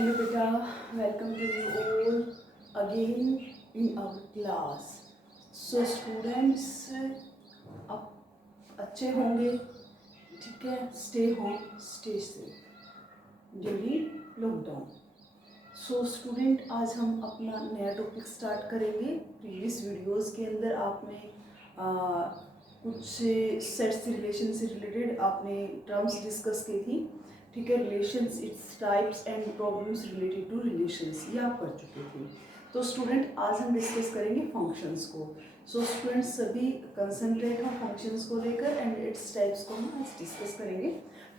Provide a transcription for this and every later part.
Hello beta, welcome to you all again in our class. So students आप अच्छे होंगे, ठीक है? Stay home, stay safe during lockdown. So student आज हम अपना नया टॉपिक स्टार्ट करेंगे। प्रीवियस वीडियोस के अंदर आपने कुछ सेट से रिलेशन से रिलेटेड आपने टर्म्स डिस्कस की थी, ठीक है? Relations, it's types and problems related to relations, ये आप पढ़ चुके थे। तो स्टूडेंट आज हम डिस्कस करेंगे फंक्शंस को। सो स्टूडेंट सभी कंसंट्रेट हो फंक्शंस को लेकर एंड इट्स टाइप्स को हम आज डिस्कस करेंगे।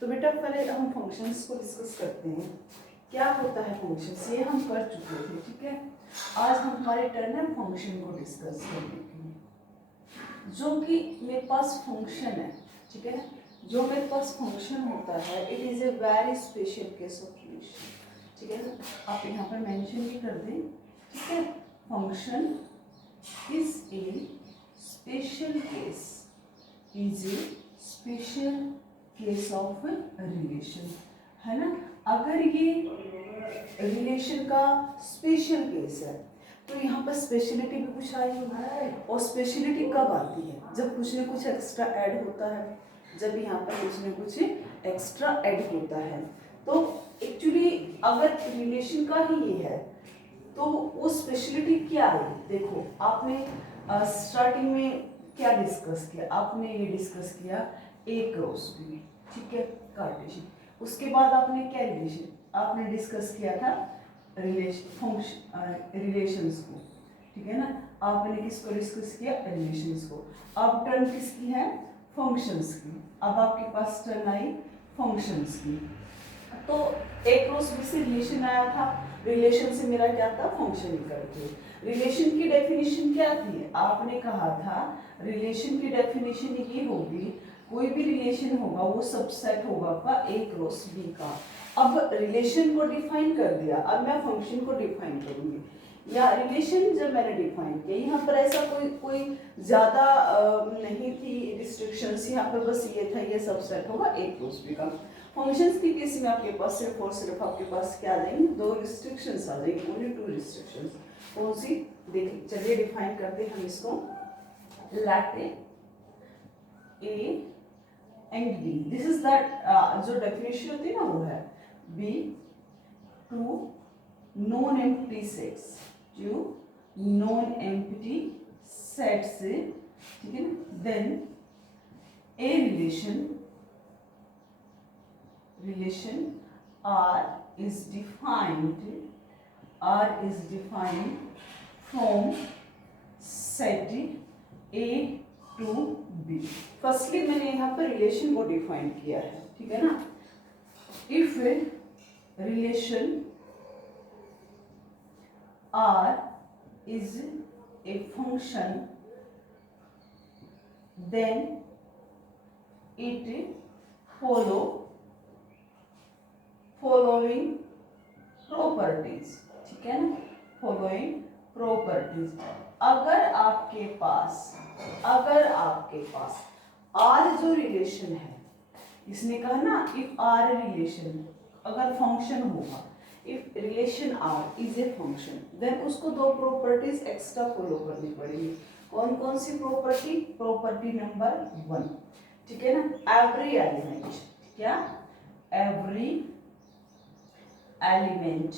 तो बेटा पहले हम फंक्शंस को डिस्कस करते हैं। क्या होता है फंक्शंस, ये हम कर चुके थे, ठीक है? आज हमारे टर्न है फंक्शन को डिस्कस करने की। जो कि मेरे पास फंक्शन है, ठीक है? जो मेरे पास फंक्शन होता है, it is a very special case of relation, ठीक है ना? आप यहाँ पर मेंशन भी कर दें, ठीक है? Function is a special case, is a special case of relation, है ना? अगर ये रिलेशन का स्पेशल केस है तो यहाँ पर स्पेशलिटी भी कुछ आई होगी। और स्पेशलिटी कब आती है? जब कुछ न कुछ एक्स्ट्रा ऐड होता है, जब यहाँ पर कुछ न कुछ एक्स्ट्रा ऐड होता है। तो एक्चुअली अगर रिलेशन का ही ये है तो वो स्पेशलिटी क्या है? देखो आपने स्टार्टिंग में क्या डिस्कस किया? आपने ये डिस्कस किया ए क्रॉस बी, ठीक है, कार्टेशियन। उसके बाद आपने क्या रिलेशन आपने डिस्कस किया था? रिलेशंस को, ठीक है ना? आपने किसको डिस्कस किया? रिलेशंस को। अब टर्न किसकी है? फंक्शंस की। अब आपके पास टर्न आई फंक्शंस की। तो एक क्रॉस बी से रिलेशन आया था, रिलेशन से मेरा क्या था? फंक्शन निकल के। रिलेशन की डेफिनेशन क्या थी? आपने कहा था रिलेशन की डेफिनेशन ये होगी, कोई भी रिलेशन होगा वो सबसेट होगा आपका ए क्रॉस बी का। अब रिलेशन को डिफाइन कर दिया, अब मैं फंक्शन को डिफाइन करूंगी। या रिलेशन जब मैंने डिफाइन किया, यहाँ पर ऐसा कोई ज्यादा नहीं थी रिस्ट्रिक्शंस, यहाँ पर बस ये था ये सबसेट होगा ए क्रॉस बी का। फंक्शंस की केस में आपके पास सिर्फ और सिर्फ आपके पास क्या आ जाएंगे? दो रिस्ट्रिक्शंस आ जाएंगी, ओनली टू रिस्ट्रिक्शंस। कौन सी? देखिए चलिए डिफाइन करते हैं हम इसको। Let A and B, this is that जो डेफिनेशन होती है ना वो है be two non empty sets, two non empty sets, ठीक है ना? Then a relation R is defined from set A to B. Firstly मैंने यहाँ पर रिलेशन को डिफाइन किया है, ठीक है ना? If relation R is a function, then it following properties, ठीक है ना? following properties। अगर आपके पास R जो रिलेशन है, इसने कहा ना इफ R रिलेशन, अगर फंक्शन होगा, if relation R is a function, then उसको दो प्रॉपर्टीज एक्स्ट्रा फॉलो करनी पड़ेगी। कौन कौन सी प्रॉपर्टी? प्रॉपर्टी नंबर 1, ठीक है ना? एवरी एलिमेंट, क्या? Every element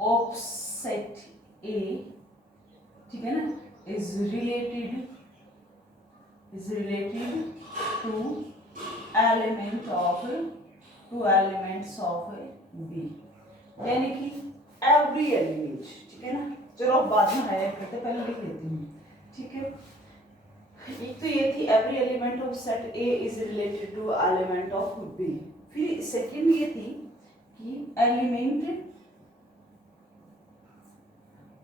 of set A, ठीक है ना, is related to elements of B, यानी कि एवरी एलिमेंट, ठीक है ना? चलो अब बाद में हाईलाइट करते, पहले लिख लेती हूँ, ठीक है? एक तो ये थी every element of set A is related to element of B. फिर सेकंड ये थी कि element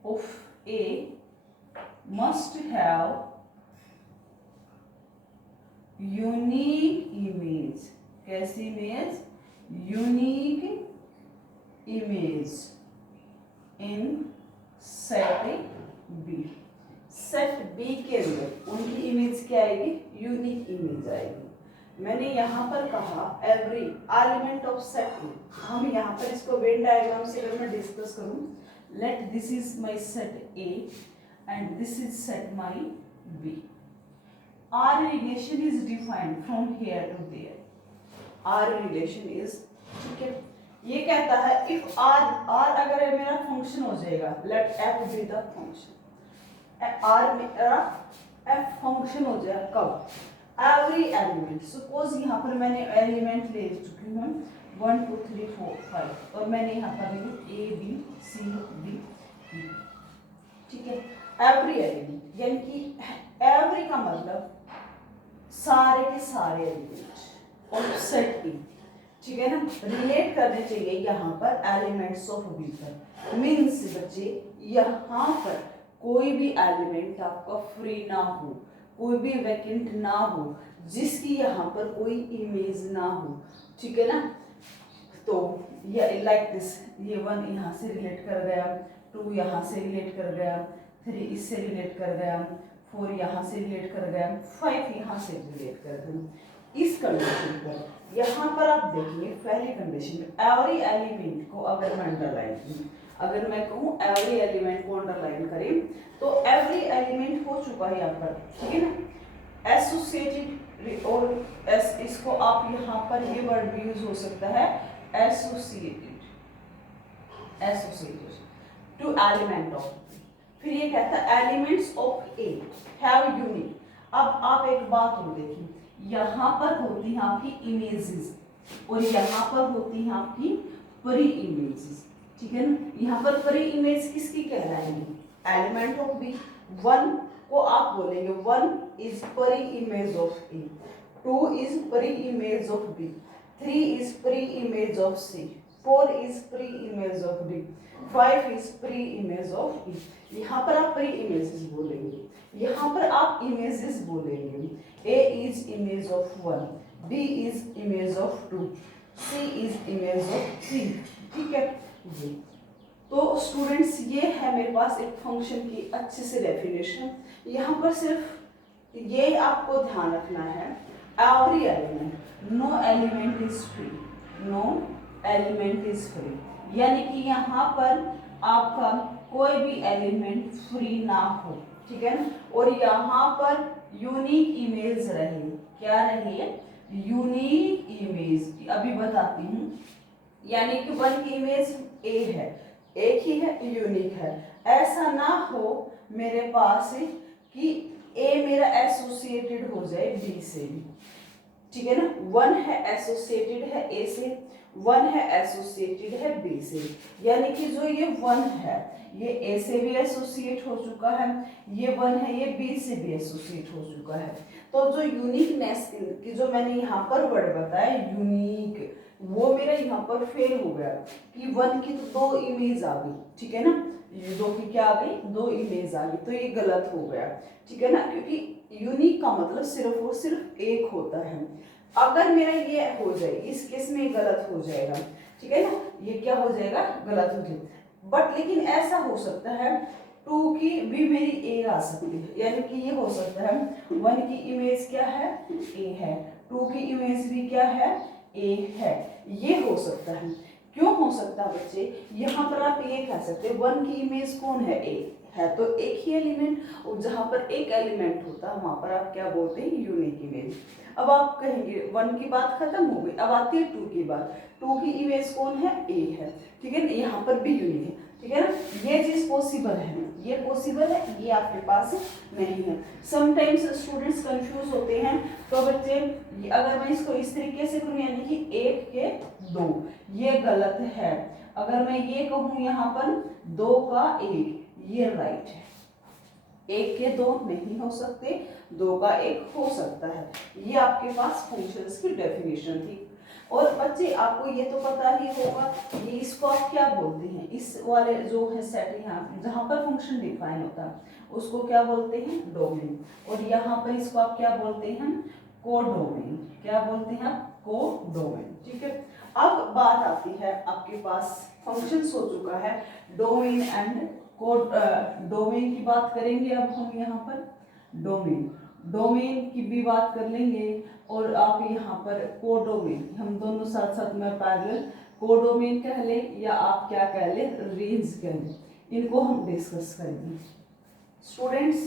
of A must have unique image. कैसी image? Unique image in set B. Set B के अंदर उनकी इमेज क्या आएगी? यूनिक इमेज आएगी, मैंने यहाँ पर कहा एवरी एलिमेंट ऑफ सेट ए। हम यहाँ पर इसको वेन डायग्राम से अगर मैं डिस्कस करूँ, let this is my set A and this is set my B. R relation is defined from here to there. R relation is, ठीक है, ये कहता है इफ आर, आर अगर मेरा फंक्शन हो जाएगा, let F be the function. आर मेरा एफ फंक्शन हो जाएगा कब? एवरी एलिमेंट, सपोज यहाँ पर मैंने एलिमेंट ले चुकी हूँ 1 2 3 4 5 और मैंने यहाँ पर लिखी ए बी सी डी, ठीक है। एवरी एलिमेंट यानी कि एवरी का मतलब सारे के सारे एलिमेंट ऑफ सेट बी, ठीक है ना, रिलेट करने चाहिए यहाँ पर एलिमेंट्स ऑफ बी पर। मीन्स बच्चे यहाँ पर कोई भी एलिमेंट आपका फ्री ना हो, कोई भी वैकेंट ना हो, जिसकी यहाँ पर कोई इमेज ना हो, ठीक है ना। तो ये लाइक दिस, ये 1 यहाँ से रिलेट कर गया, 2 यहाँ से रिलेट कर गया, 3 इससे रिलेट कर गया, 4 यहाँ से रिलेट कर गया, 5 यहाँ से रिलेट कर गया। इस कंडीशन पर यहाँ पर आप देखिए पहली कंडीशन में एवरी एलिमेंट को अगर मैं अंडरलाइन करूँ, अगर मैं कहूँ एवरी एलिमेंट को अंडरलाइन करें तो एवरी एलिमेंट हो चुका है यहाँ पर, ठीक है ना। एसोसिएटेड, और इसको आप यहाँ पर ये वर्ड भी यूज हो सकता है associated, associated to element of. फिर ये कहता है elements of A have unique. अब आप एक बात और देखिए, यहाँ पर होती हैं आपकी इमेजेस और यहाँ पर होती हैं आपकी परी इमेजेस, ठीक है ना। यहाँ पर परी इमेज किसकी कहलाएंगी? Element of B. 1 को आप बोलेंगे 1 इज परी इमेज ऑफ ए, 2 इज परी इमेज ऑफ बी, 3 इज परी इमेज ऑफ सी, 4 इज परी इमेज ऑफ डी, 5 इज परी इमेज ऑफ ई। यहाँ पर आप परी इमेजेस बोलेंगे, यहाँ पर आप इमेजेस बोलेंगे। A is image of 1, B is image of 2, C is image of 3, ठीक है जी। तो स्टूडेंट्स ये है मेरे पास एक फंक्शन की अच्छे से डेफिनेशन। यहाँ पर सिर्फ ये आपको ध्यान रखना है, every element, no element is free, no element is free, यानी कि यहाँ पर आपका कोई भी एलिमेंट फ्री ना हो, ठीक है ना। और यहाँ पर यूनिक इमेज रहे, क्या रहे? Unique image. अभी बताती हूँ, यानी कि 1 की इमेज ए है, एक ही है, यूनिक है। ऐसा ना हो मेरे पास कि ए मेरा एसोसिएटेड हो जाए बी से भी, ठीक है ना। 1 है एसोसिएटेड है ए से, 1 है एसोसिएटेड है बी से, यानी कि जो ये 1 है ये ए से भी एसोसिएट हो चुका है, ये 1 है ये बी से भी एसोसिएट हो चुका है। तो जो यूनिकनेस की जो मैंने यहाँ पर वर्ड बताया यूनिक, वो मेरा यहाँ पर फेल हो गया कि 1 की तो 2 इमेज आ गई, ठीक है ना, ये 2 की क्या आ गई? 2 इमेज आ गई, तो ये गलत हो गया, ठीक है ना, क्योंकि यूनिक का मतलब सिर्फ और सिर्फ एक होता है। अगर मेरा ये हो जाए, इस केस में गलत हो जाएगा, ठीक है ना, ये क्या हो जाएगा? गलत हो जाएगा। बट लेकिन ऐसा हो सकता है 2 की भी मेरी ए आ सकती है, यानी कि ये हो सकता है 1 की इमेज क्या है? ए है, 2 की इमेज भी क्या है? ए है। ये हो सकता है। क्यों हो सकता है बच्चे? यहाँ पर आप ये कह सकते हैं 1 की इमेज कौन है? ए है, तो एक ही एलिमेंट, और जहाँ पर एक एलिमेंट होता है वहां पर आप क्या बोलते हैं? Unique image. अब आप कहेंगे 1 की बात खत्म हो गई, अब आती है 2 की बात। 2 की इमेज कौन है? ए है, ठीक है ना, यहाँ पर भी यूनिक है, ठीक है ना। ये चीज पॉसिबल है, ये पॉसिबल है, ये आपके पास नहीं है। समटाइम्स स्टूडेंट्स कंफ्यूज होते हैं, तो बच्चे अगर मैं इसको इस तरीके से करूँ, यानी कि 1 के 2, ये गलत है। अगर मैं ये कहूँ यहाँ पर 2 का 1, ये राइट है। 1 के 2 नहीं हो सकते, 2 का 1 हो सकता है। ये आपके पास फंक्शंस की डेफिनेशन थी। और बच्चे आपको ये तो पता ही होगा, ये इसको आप क्या बोलते हैं? इस वाले जो है सेट यहाँ जहाँ पर फंक्शन डिफाइन होता है उसको क्या बोलते हैं? डोमेन। और यहाँ पर इसको आप क्या बोलते हैं? कोडोमेन। क्या बोलते हैं आप? कोडोमेन, ठीक है। अब बात आती है, आपके पास फंक्शंस हो चुका है, डोमेन एंड कोड। डोमेन की बात करेंगे अब हम यहाँ पर। डोमेन, डोमेन की भी बात कर लेंगे और आप यहाँ पर कोडोमेन, हम दोनों साथ साथ में पैरेलल कोडोमेन कह ले या आप क्या कह ले, रेंज कह ले, इनको हम डिस्कस करेंगे। स्टूडेंट्स,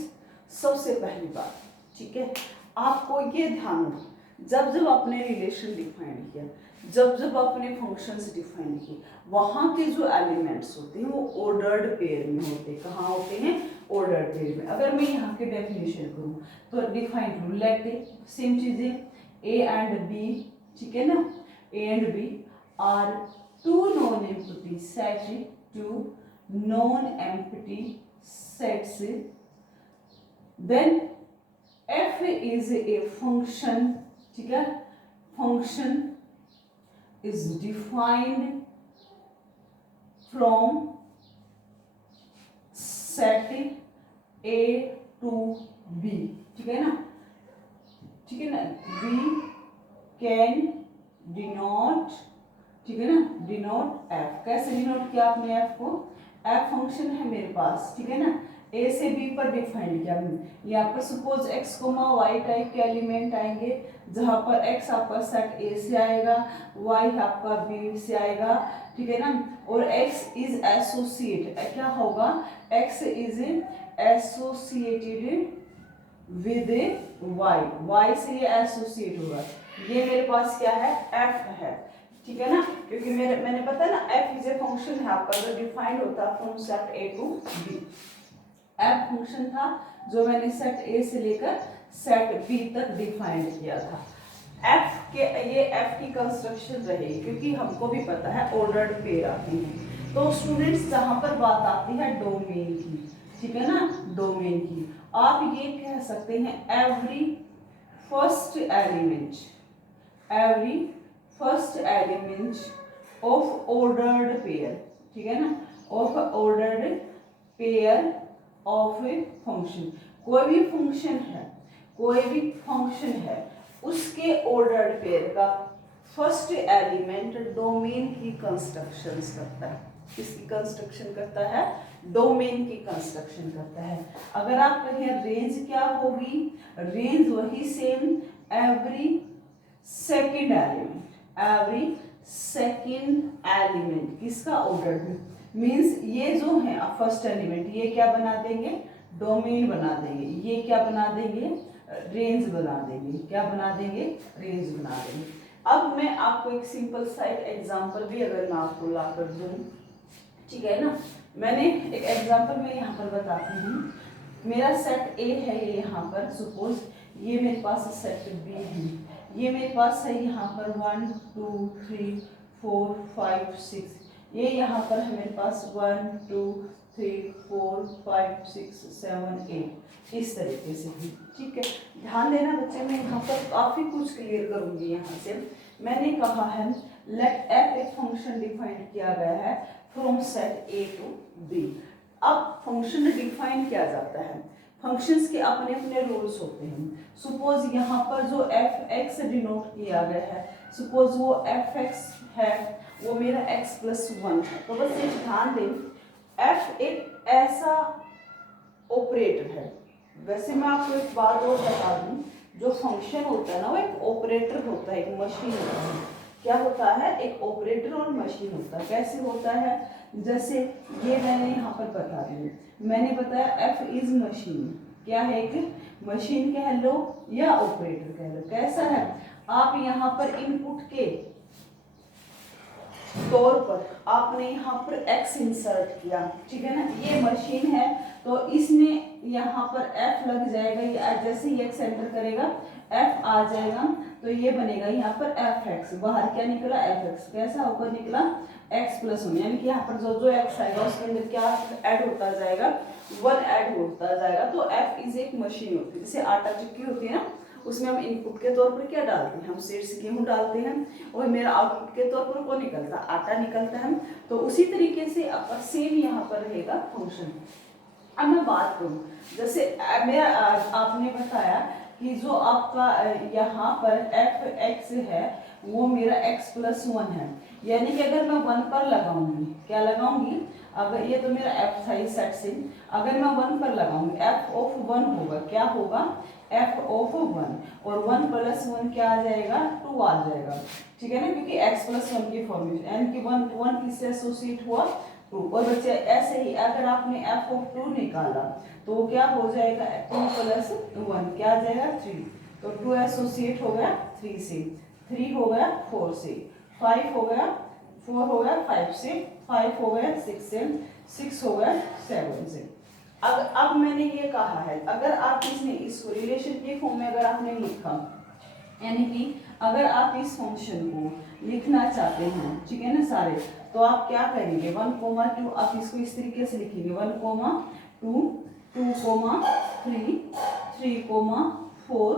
सबसे पहली बात, ठीक है, आपको ये ध्यान रखना, जब जब आपने रिलेशन डिफाइन किया, जब जब आपने फंक्शंस डिफाइन किए, वहाँ के जो एलिमेंट्स होते हैं वो ऑर्डर्ड पेयर में होते हैं। कहाँ होते हैं? ऑर्डर्ड पेयर में। अगर मैं यहाँ के डेफिनेशन करूँ तो डिफाइन करूँ, लेट ए, सेम चीज़ें ए एंड बी, ठीक है ना, A and B are two non empty set, two non empty sets, then f is a function, ठीक है, function is defined from set A to B, ठीक है ना, ठीक है ना, we can denote, ठीक है ना, denote f, कैसे डिनोट किया आपने f को, f फंक्शन है मेरे पास, ठीक है ना, ए से बी पर डिफाइन किया हमने। यहाँ पर सपोज x, y टाइप के एलिमेंट आएंगे, जहाँ पर x आपका सेट ए से आएगा, y आपका बी से आएगा, ठीक है ना, और x इज एसोसिएट, क्या होगा, x is associated with y से ये एसोसिएट होगा। ये मेरे पास क्या है, f है, ठीक है ना, क्योंकि मैंने बताया ना f इज ए फंक्शन है आपका जो डिफाइंड होता है from set A to B. f function था जो मैंने सेट ए से लेकर सेट बी तक डिफाइन किया था। ये f की कंस्ट्रक्शन रहेगी, क्योंकि हमको भी पता है ऑर्डर्ड पेयर आती है। तो स्टूडेंट्स, जहां पर बात आती है डोमेन की, ठीक है ना, डोमेन की, आप ये कह सकते हैं every first element of ordered pair, ठीक है ना, of ordered pair of a function, कोई भी फंक्शन है उसके ऑर्डर्ड पेयर का फर्स्ट एलिमेंट डोमेन की कंस्ट्रक्शंस करता है। किसकी कंस्ट्रक्शन करता है? डोमेन की कंस्ट्रक्शन करता है। अगर आप कहें रेंज क्या होगी, रेंज वही सेम, एवरी सेकेंड एलिमेंट किसका, ऑर्डर्ड, मीन्स ये जो है फर्स्ट एलिमेंट, ये क्या बना देंगे, डोमेन बना देंगे, ये क्या बना देंगे, रेंज बना देंगे, क्या बना देंगे, रेंज बना देंगे। अब मैं आपको एक सिंपल सा एग्जांपल भी अगर मैं आपको ला कर दूं, ठीक है ना, मैंने एक एग्जांपल में यहाँ पर बताती हूँ। मेरा सेट ए है ये, यहाँ पर सपोज ये मेरे पास सेट बी है, ये मेरे पास है यहाँ पर 1 2 3 4 5 6, ये यहाँ पर है मेरे पास 1 2 3 4 5 6 7 8, इस तरीके से भी, ठीक है। ध्यान देना बच्चे, मैं यहाँ पर काफ़ी कुछ क्लियर करूँगी। यहाँ से मैंने कहा है लेट एफ एक फंक्शन डिफाइन किया गया है from set A to B. अब फंक्शन डिफाइन किया जाता है, फंक्शंस के अपने अपने रूल्स होते हैं। सपोज यहाँ पर जो एफ एक्स डिनोट किया गया है, सपोज वो एफ एक्स है, वो मेरा x प्लस 1 है। तो बस ये ध्यान दें, f एक ऐसा ऑपरेटर है। वैसे मैं आपको एक बात और बता दूं, जो फंक्शन होता है ना वो एक ऑपरेटर होता है, एक मशीन होता है। क्या होता है? एक ऑपरेटर और मशीन होता है। कैसे होता है? जैसे ये मैंने यहाँ पर बता दी, मैंने बताया f इज मशीन, क्या है, एक मशीन कह लो या ऑपरेटर कह लो। कैसा है? आप यहाँ पर इनपुट के तौर पर आपने यहाँ पर x इंसर्ट किया, ठीक है ना, ये मशीन है तो इसने यहाँ पर f लग जाएगा, ये जैसे ही x एंटर करेगा f आ जाएगा, तो ये बनेगा यहाँ पर fx, बाहर क्या निकला fx, कैसा होकर निकला x प्लस 1, यानी कि यहाँ पर जो जो x आएगा उसके अंदर क्या ऐड होता जाएगा, 1 ऐड होता जाएगा। तो f इज एक मशीन होती है, जैसे आटा चक्की होती है ना, उसमें हम इनपुट के तौर पर क्या डालते हैं, हम सीड्स गेहूं डालते हैं और मेरा आउटपुट के तौर पर कौन निकलता है, आटा निकलता है। तो उसी तरीके से सेम यहाँ पर रहेगा फंक्शन। अब मैं बात करूँ, जैसे मेरा आपने बताया कि जो आपका यहाँ पर एफ एक्स है वो मेरा x प्लस 1 है, यानी कि अगर मैं 1 पर लगाऊंगी, क्या लगाऊंगी, अगर ये तो मेरा f था इस सेट से, अगर मैं 1 पर लगाऊंगी f ऑफ 1 होगा, क्या होगा, एफ ऑफ 1 और 1 प्लस 1 क्या आ जाएगा 2 आ जाएगा, ठीक है ना, क्योंकि x प्लस 1 की फॉर्मेशन यानी कि 1 किससे एसोसिएट हुआ 2। और बच्चे ऐसे ही अगर आपने f ऑफ 2 निकाला तो वो क्या हो जाएगा 2 प्लस 1 क्या आ जाएगा 3, तो 2 एसोसिएट हो गया 3 से, 3 हो गया 4 से, 5 हो गया 4 हो गया 5 से, 5 हो गया 6 से, 6 हो गया 7 से। अब मैंने ये कहा है अगर आप इसने इसको रिलेशन के फॉर्म में अगर आपने लिखा, यानी कि अगर आप इस फंक्शन को लिखना चाहते हैं, ठीक है ना सारे, तो आप क्या करेंगे 1,2 आप इसको इस तरीके से लिखेंगे 1,2 2,3 3,4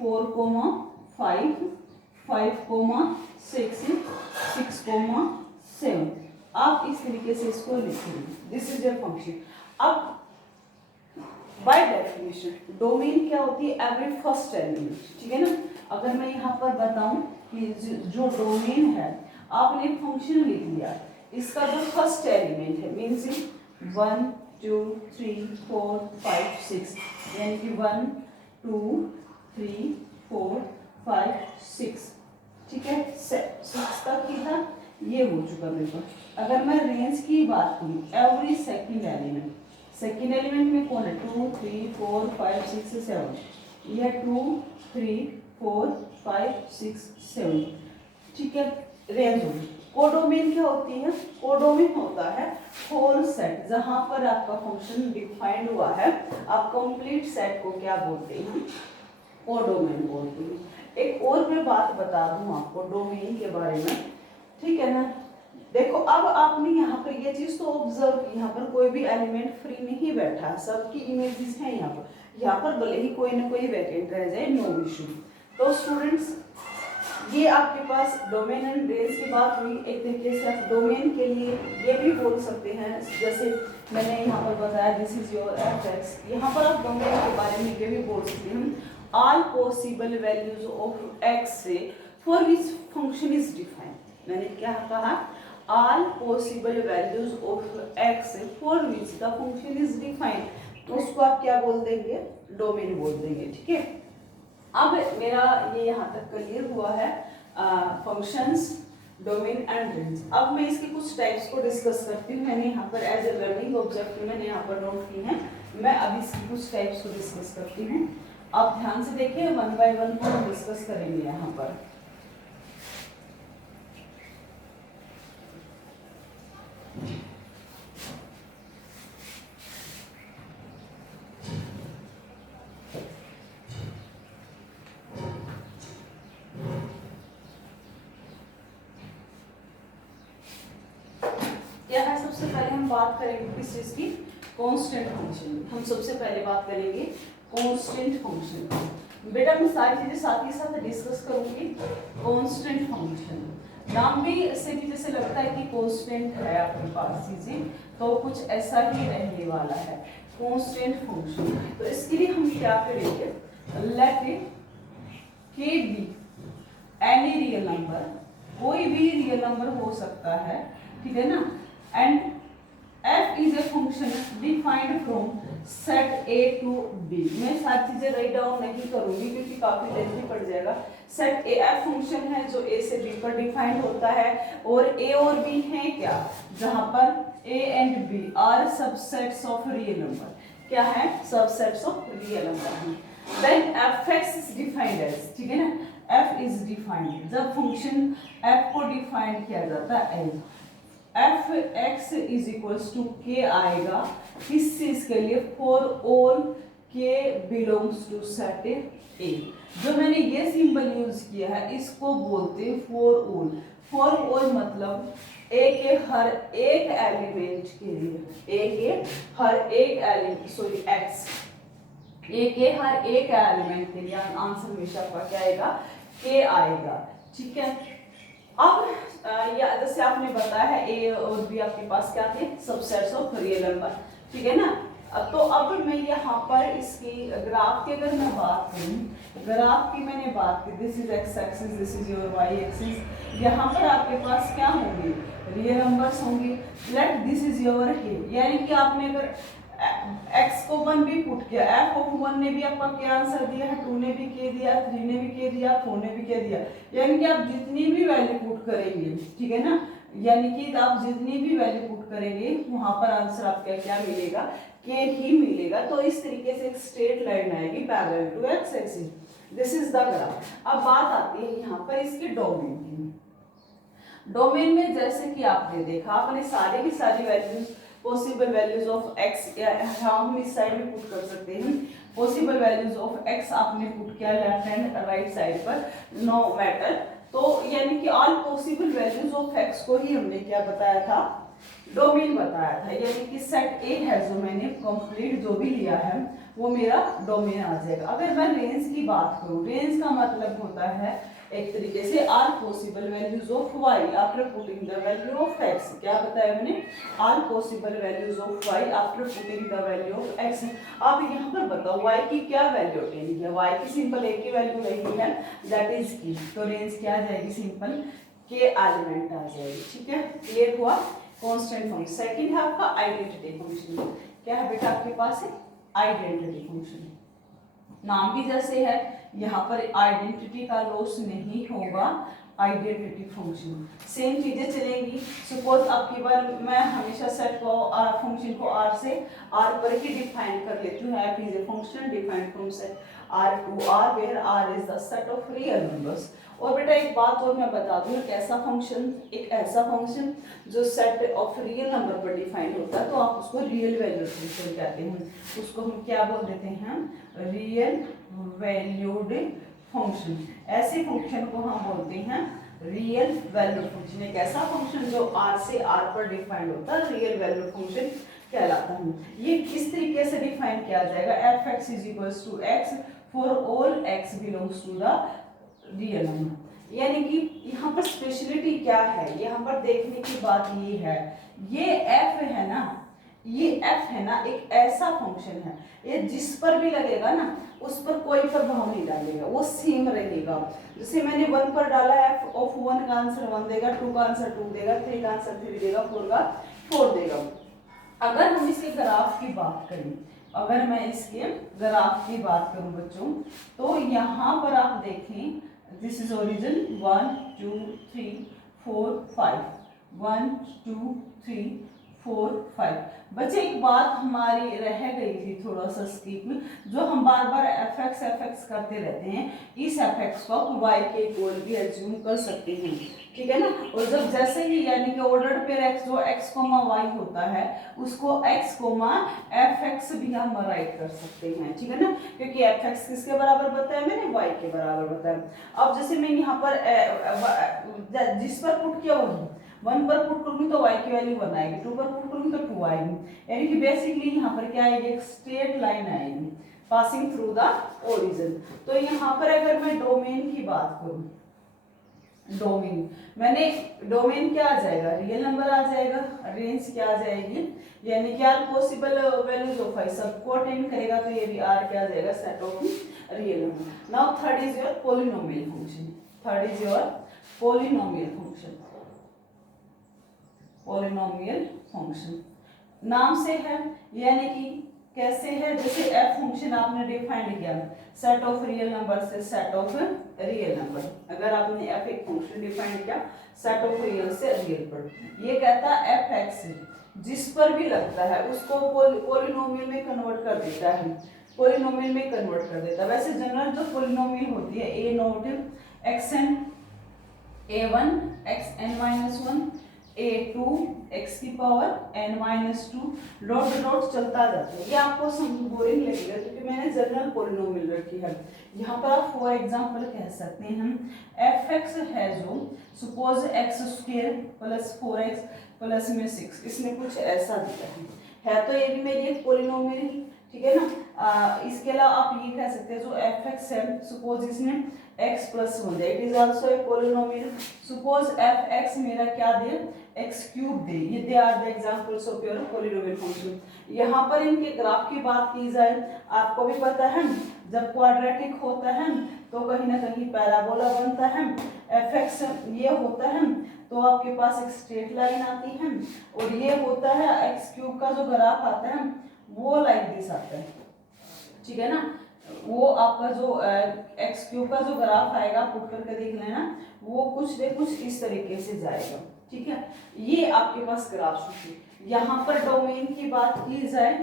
4,5 5,6 6,7 आप इस तरीके से इसको लिखेंगे। This is your function. अब बाय डेफिनेशन डोमेन क्या होती है एवरी फर्स्ट एलिमेंट, ठीक है ना। अगर मैं यहाँ पर बताऊं कि जो डोमेन है आपने फंक्शन लिख लिया, इसका जो फर्स्ट एलिमेंट है मीन्स 1 2 3 4 5 6 यानी कि 1 2 3 4 5 6, ठीक है 6 तक ही था, ये हो चुका मेरे को। अगर मैं रेंज की बात करूँ एवरी सेकेंड एलिमेंट में कौन है 2 3 4 5 6 7, यह 2 3 4 5 6 7, ठीक है रेंज होगी। कोडोमेन क्या होती है, कोडोमेन होता है होल सेट, जहां पर आपका फंक्शन डिफाइंड हुआ है, आप कंप्लीट सेट को क्या बोलते हैं कोडोमेन बोलते हैं। एक और मैं बात बता दूं आपको डोमेन के बारे में, ठीक है ना। देखो अब आपने यहाँ पर ये चीज तो ऑब्जर्व की, यहाँ पर कोई भी एलिमेंट फ्री नहीं बैठा है, सबकी इमेजेस हैं यहाँ पर भले ही कोई ना कोई वैकेंट रह जाए, नो इशू। तो स्टूडेंट्स ये आपके पास डोमेन एंड रेंज की बात हुई। एक तरीके से आप डोमेन के लिए ये भी बोल सकते हैं, जैसे मैंने यहाँ पर बताया दिस इज योर एफ, यहाँ पर आप डोमेन के बारे में ये भी बोल सकते हैं all possible values of x for which function is defined. मैंने क्या कहा all possible values of x for which the function is defined, तो उसको आप क्या बोल देंगे डोमेन बोल देंगे, ठीक है। अब मेरा ये यहाँ तक क्लियर हुआ है फंक्शंस डोमेन एंड रेंज। अब मैं इसके कुछ टाइप्स को डिस्कस करती हूँ, मैंने यहाँ पर एज ए लर्निंग ऑब्जेक्टिव मैंने यहाँ पर नोट की है, मैं अब इसकी कुछ टाइप्स को डिस्कस करती हूँ। आप ध्यान से देखिए 1 by 1 को हम डिस्कस करेंगे यहाँ पर। क्या है सबसे पहले हम बात करेंगे किस चीज की कांस्टेंट फंक्शन। हम सबसे पहले बात करेंगे कांस्टेंट फंक्शन। बेटा मैं सारी चीजें साथ ही साथ डिस्कस करूंगी। कांस्टेंट फंक्शन नाम भी से भी जैसे लगता है कि कांस्टेंट है आपके पास चीजें, तो कुछ ऐसा ही रहने वाला है कांस्टेंट फंक्शन। तो इसके लिए हम क्या करेंगे, लेट के बी एनी रियल नंबर, कोई भी रियल नंबर हो सकता है, ठीक है ना, and f is a function defined from set a to b। मैं सारी चीजें राइट डाउन नहीं करूंगी क्योंकि काफी लेंथी पड़ जाएगा। सेट a f फंक्शन है जो a से b पर डिफाइंड होता है, और a और b है क्या, जहां पर a and b are subsets of real number. क्या है, subsets of real number. Then f(x) is defined as, ठीक है ना, f इज डिफाइंड, जब फंक्शन f को डिफाइंड किया जाता है as f(x) is equals to k आएगा किस चीज के लिए, for all k belongs to set A। जो मैंने ये सिंबल यूज किया है इसको बोलते हैं फॉर ऑल। फॉर ऑल मतलब A के हर एक एलिमेंट के लिए, A के हर एक एलिमेंट सॉरी x, A के हर एक एलिमेंट के लिए आंसर हमेशा आपका क्या आएगा, k आएगा, ठीक है। अब या जैसे आपने बताया है a और b आपके पास क्या थे, सबसेट्स ऑफ रियल नंबर, ठीक है ना। अब मैं यहाँ पर इसकी ग्राफ की अगर मैं बात करूँ, ग्राफ की मैंने बात की, this is x axis, this is your y axis, यहाँ पर आपके पास क्या होंगे, रियल नंबर्स होंगे। Late this is your a, यानी कि आपने अगर एक्स को 1 भी पुट किया, एफ ऑफ 1 ने भी आपका क्या आंसर दिया है, 2 ने भी के दिया, 3 ने भी के दिया, 4 ने भी के दिया। यानी कि आप जितनी भी वैल्यू पुट करेंगे, ठीक है ना, यानी कि आप जितनी भी वैल्यू पुट करेंगे वहां पर आंसर आपका क्या मिलेगा, के ही मिलेगा। तो इस तरीके से एक स्ट्रेट लाइन आएगी parallel to X axis. This is the graph. अब बात आती है यहाँ पर इसके डोमेन की। डोमेन में जैसे कि आपने देखा, आपने सारी की सारी values, possible values of x, हम इस साइड में पुट कर सकते हैं पॉसिबल वैल्यूज ऑफ एक्स आपने पुट किया लेफ्ट हैंड राइट साइड पर, नो मैटर। तो यानी कि all possible values of x को ही हमने क्या बताया था, डोमेन बताया था। यानी कि सेट ए है जो मैंने कंप्लीट जो भी लिया है वो मेरा डोमेन आ जाएगा। अगर मैं रेंज की बात करूं, रेंज का मतलब होता है एक तरीके से are possible values of Y after putting the value of X. क्या बताया मैंने, are possible values of Y after putting the value of X. आप यहाँ पर बताओ वाई की क्या वैल्यू ऑब्टेन किया, वाई की सिंपल एक ही वैल्यू रही है, दैट इज की। तो रेंज क्या आ जाएगी, सिंपल के एलिमेंट आ जाएगी। ठीक है, क्लियर हुआ। Constant function. सेकंड है आपका आइडेंटिटी फंक्शन। क्या है बेटा आपके पास है आइडेंटिटी फंक्शन, नाम भी जैसे है, यहाँ पर आइडेंटिटी का लॉस नहीं होगा। आइडेंटिटी फंक्शन सेम चीजें चलेंगी। सपोज आपकी बार मैं हमेशा सेट को फंक्शन को आर से आर पर ही डिफाइन कर लेती हूँ। F is a function defined from set R to R where R is the set of real numbers. और बेटा एक बात और मैं बता दूं, एक ऐसा फंक्शन, एक ऐसा फंक्शन जो सेट ऑफ रियल नंबर पर डिफाइन होता है तो आप उसको रियल वैल्यूड फंक्शन कहते हैं। उसको हम क्या बोल देते हैं, रियल वैल्यूड फंक्शन। ऐसे फंक्शन को हम बोलते हैं रियल वैल्यूड फंक्शन। एक ऐसा फंक्शन जो आर से आर पर डिफाइंड होता है रियल वैल्यूड फंक्शन कहलाता है। ये किस तरीके से डिफाइन किया जाएगा, F X is equals to X for all X belongs to the real number. यानी कि यहाँ पर स्पेशलिटी क्या है, यहाँ पर देखने की बात ये है, ये एफ है ना, ये एफ है ना, एक ऐसा फंक्शन है ये जिस पर भी लगेगा ना उस पर कोई प्रभाव नहीं डालेगा, वो सेम रहेगा। जैसे मैंने 1 पर डाला, एफ ऑफ 1 का आंसर 1 देगा, 2 का आंसर 2 देगा, 3 का आंसर 3 देगा, 4 का 4 देगा। अगर हम इसके ग्राफ की बात करें, अगर मैं इसके ग्राफ की बात करूं बच्चों, तो यहाँ पर आप देखें, दिस इज ओरिजिन 1 2 3 4 5, 1 2 3 4 5। बच्चे एक बात हमारी रह गई थी थोड़ा सा स्किप, जो हम बार बार एफ एक्स करते रहते हैं, इस एफ एक्स को आप वाई के इक्वल भी एज्यूम कर सकते हैं, ठीक है ना। और जब जैसे ही यानी कि ऑर्डर पेयर एक्स जो एक्स कोमा वाई होता है उसको एक्स कोमा एफ एक्स भी हम राइट कर सकते हैं, ठीक है ना, क्योंकि एफ एक्स किसके बराबर बताया मैंने, वाई के बराबर बताया। अब जैसे मैं यहाँ पर जिस पर पुट किया वही 1 पर पुट करूंगी तो y की वैल्यू 1 आएगी, 2 पर पुट करूंगी तो 2 आएगी। यानी कि बेसिकली यहाँ पर क्या आएगी, एक स्ट्रेट लाइन आएगी पासिंग थ्रू द ओरिजिन। तो यहाँ पर अगर मैं डोमेन की बात करूं, डोमेन मैंने डोमेन क्या आ जाएगा, रियल नंबर आ जाएगा, रेंज क्या आ जाएगी, यानी कि आर पॉसिबल वैल्यूज ऑफ आई सबको अटेन करेगा, तो ये भी आर क्या आ जाएगा, set of real number. Now third is your polynomial function. Third is your polynomial function. Polynomial function नाम से है, यानी कि कैसे है, जैसे एफ फंक्शन आपने डिफाइन किया सेट ऑफ रियल नंबर से सेट ऑफ रियल नंबर। अगर आपने एफ एक फंक्शन डिफाइन किया सेट ऑफ रियल से रियल पर, ये कहता है एफ एक्स जिस पर भी लगता है उसको पॉलिनोमियल में कन्वर्ट कर देता है, पॉलिनोमियल में कन्वर्ट कर देता है। वैसे जनरल जो पॉलिनोमियल होती है a nought x n a1 x n minus 1 a2 x की power n minus 2 dot dot चलता जाता है। ये आपको बोरिंग लगेगा क्योंकि मैंने जनरल पॉलिनोमियल रखी है। यहाँ पर आप फॉर एग्जांपल कह सकते हैं एफ एक्स है जो suppose x square plus 4x plus में 6, इसमें कुछ ऐसा दिया है तो ये भी मेरी एक पॉलिनोमियल ही, ठीक है ना। इसके अलावा आप ये कह सकते हैं जो एफ एक्स है सपोज इसमें x plus 1 it is also a polynomial. Suppose F X मेरा क्या दे, एक्स क्यूब दे, ये they are the examples of your polynomial function. यहाँ पर इनके ग्राफ की बात की जाए, आपको भी पता है जब क्वाड्रेटिक होता है तो कहीं ना कहीं पैराबोला बनता है, एफ एक्स ये होता है तो आपके पास एक स्ट्रेट लाइन आती है, और ये होता है एक्स क्यूब का जो ग्राफ आता है वो लाइक दिस आता है, ठीक है ना। वो आपका जो एक्स क्यूब का जो ग्राफ आएगा पुट करके देख लेना, वो कुछ इस तरीके से जाएगा, ठीक है। ये आपके पास ग्राफ होगी। यहाँ पर डोमेन की बात की जाए,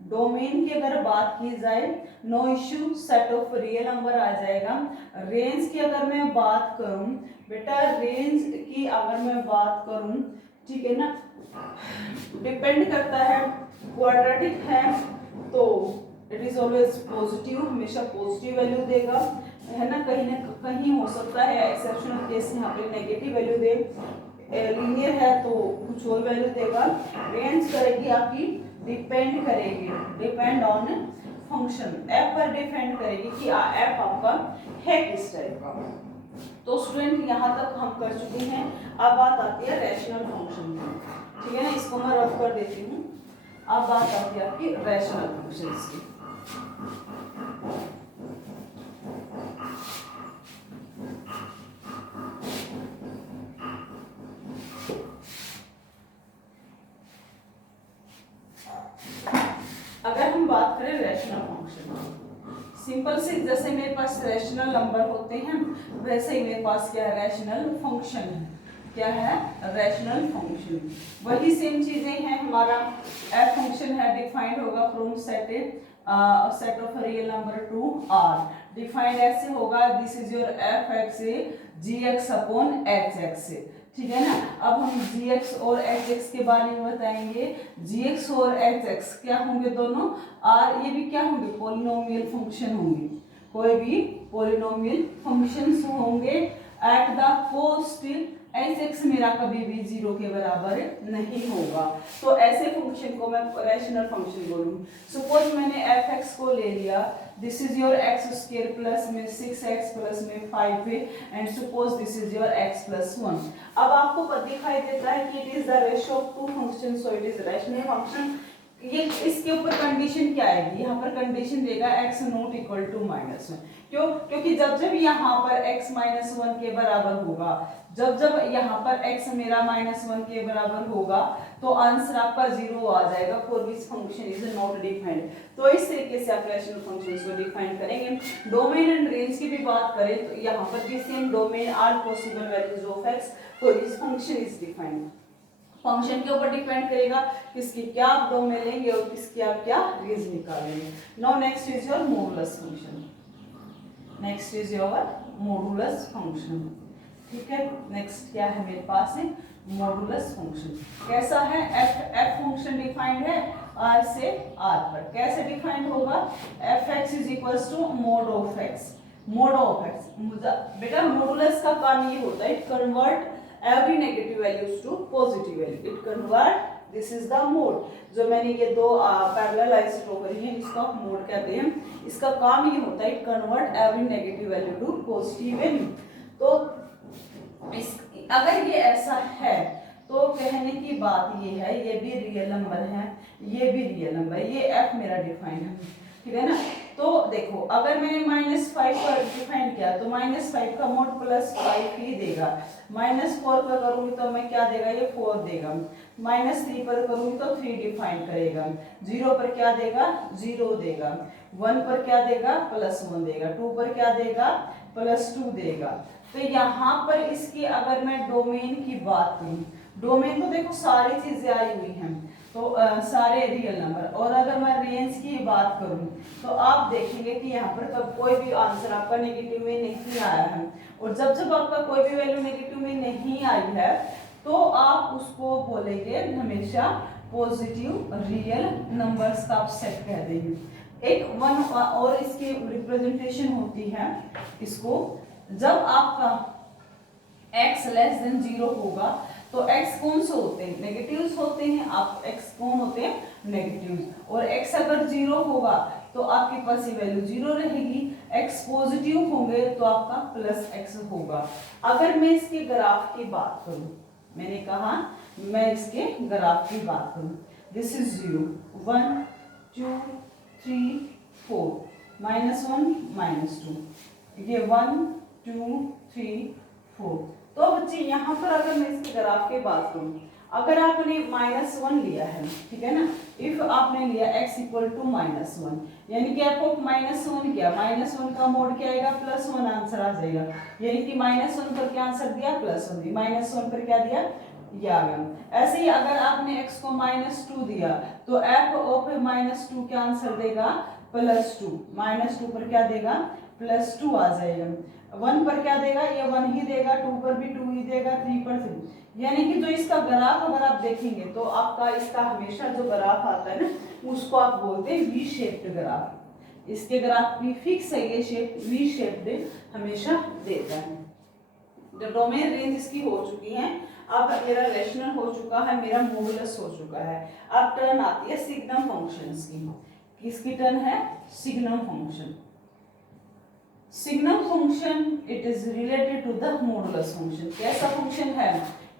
डोमेन की अगर बात की जाए no issue, set of real number आ जाएगा। रेंज की अगर मैं बात करूं बेटा, रेंज की अगर मैं बात करूं, ठीक है ना, डिपेंड करता है, क्वाड्रेटिक है तो इट इज ऑलवेज पॉजिटिव, हमेशा पॉजिटिव वैल्यू देगा, है ना कहीं हो सकता है एक्सेप्शनल केस यहाँ पे नेगेटिव वैल्यू दे, लीनियर है तो कुछ और वैल्यू देगा। रेंज करेगी आपकी, डिपेंड ऑन फंक्शन, एफ पर डिपेंड करेगी कि एफ आपका है किस टाइप का। तो स्टूडेंट यहाँ तक हम कर चुके हैं। अब बात आती है रैशनल फंक्शन की, ठीक है ना, इसको मैं रफ कर देती हूँ। अब बात आती है आपकी रैशनल फंक्शंस की। अगर हम बात करें रैशनल फंक्शन, सिंपल से जैसे मेरे पास रैशनल नंबर होते हैं वैसे ही मेरे पास क्या है, रैशनल फंक्शन है। क्या है, रैशनल फंक्शन। वही सेम चीजें हैं, हमारा एफ फंक्शन है, डिफाइंड होगा from set of real number to R. Defined ऐसे होगा, this is your F X G X upon H X, ठीक है ना। अब हम gx और hx के बारे में बताएंगे। gx और hx क्या होंगे, दोनों आर, ये भी क्या होंगे, पॉलिनोमियल फंक्शन होंगे, कोई भी पॉलिनोमियल फंक्शंस होंगे एट द कोस्ट hx मेरा कभी भी 0 के बराबर नहीं होगा। तो ऐसे फंक्शन को मैं रैशनल फंक्शन बोलूँ। सपोज मैंने fx को ले लिया, this is your X square plus में 6x प्लस में 5 and suppose this is your x plus 1। अब आपको दिखाई देता है कि it is the ratio of two function, so it is rational function. ये इसके ऊपर कंडीशन क्या आएगी, यहाँ पर कंडीशन देगा x नॉट इक्वल टू -1। क्यों, क्योंकि जब जब यहाँ पर x -1 के बराबर होगा, जब जब यहाँ पर x मेरा -1 के बराबर होगा तो आंसर आपका 0 आ जाएगा, for which function is not defined. तो इस तरीके से आप रैशनल फंक्शंस को डिफाइन करेंगे। डोमेन एंड रेंज की भी बात करें तो यहाँ पर भी same, domain are possible values of x, for which function is defined. Function के ऊपर डिपेंड करेगा किसकी क्या आप डोमेन लेंगे और किसकी आप क्या रेंज निकालेंगे। Now next is your modulus function, next is your modulus function, ठीक है। नेक्स्ट क्या है मेरे पास है, मॉडुलस फंक्शन। कैसा है, एफ फंक्शन डिफाइंड है आर से आर पर। कैसे डिफाइंड होगा, F X is equals to mod of X, mod of X. बेटा मॉडुलस का काम ये होता है, it convert every negative values to positive value, it convert, this is the mode। जो मैंने ये दो पैरेलल लाइंस ड्रॉ करी हैं इसको मोड कहते हैं। इसका काम ये होता है, it convert every negative value to positive value। तो अगर ये ऐसा है तो कहने की बात ये है, ये भी रियल नंबर है, ये भी रियल नंबर है, ये f मेरा डिफाइंड है, ठीक है ना। तो देखो अगर मैंने -5 पर डिफाइन किया तो -5 का मोड +5 ही देगा। -4 पर करूंगी तो मैं क्या देगा, ये 4 देगा। -3 पर करूंगी तो 3 डिफाइन करेगा। 0 पर क्या देगा, 0 देगा। 1 पर क्या देगा, +1 देगा। 2 पर क्या देगा, +2 देगा। तो यहाँ पर इसकी अगर मैं डोमेन की बात करूँ, डोमेन तो देखो सारी चीजें आई हुई हैं, तो सारे रियल नंबर। और अगर मैं रेंज की बात करूं तो आप देखेंगे कि यहाँ पर कब कोई भी आंसर आपका नेगेटिव में नहीं आया है। और जब जब आपका कोई भी वैल्यू नेगेटिव में नहीं आई है तो आप उसको बोलेंगे हमेशा पॉजिटिव रियल नंबर्स का आप सेट कह देंगे। एक वन और इसकी रिप्रेजेंटेशन होती है, इसको जब आपका x लेस देन 0 होगा तो x कौन से होते हैं, नेगेटिव्स होते हैं। आप x कौन होते हैं, नेगेटिव्स। और x अगर 0 होगा तो आपके पास ये वैल्यू 0 रहेगी। x पॉजिटिव होंगे तो आपका +x होगा। अगर मैं इसके ग्राफ की बात करूं, मैंने कहा मैं इसके ग्राफ की बात करूं, दिस इज 0 1 2 3 4 -1 -2, ये 1 2 3 4। तो बच्चे यहाँ पर अगर मैं इसके ग्राफ की बात करूँ, अगर आपने -1 लिया है, ठीक है ना, इफ आपने लिया x इक्वल टू -1, यानी कि आपको -1 क्या, -1 का मोड क्या आएगा, +1 आंसर आ जाएगा। यानी कि -1 पर क्या आंसर दिया, +1, -1 पर क्या दिया, ये आ गया। ऐसे ही अगर आपने x को -2 दिया तो f ऑफ -2 क्या आंसर देगा, +2, -2 पर क्या देगा, +2 आ जाएगा। 1 पर क्या देगा, ये 1 ही देगा, 2 पर भी 2 ही देगा, 3 पर 3। यानी कि जो इसका ग्राफ अगर आप देखेंगे तो आपका इसका हमेशा जो ग्राफ आता है ना उसको आप बोलते हैं वी शेप्ड ग्राफ। इसके ग्राफ भी फिक्स है, ये शेप वी शेप्ड हमेशा देता है। डोमेन रेंज इसकी हो चुकी है, अब मेरा रेशनल हो चुका है, मेरा मॉडुलस हो चुका है। अब टर्न आती है सिग्नम फंक्शंस की। किसकी टर्न है, signum function. Signum function it is related to the modulus function. कैसा फंक्शन है,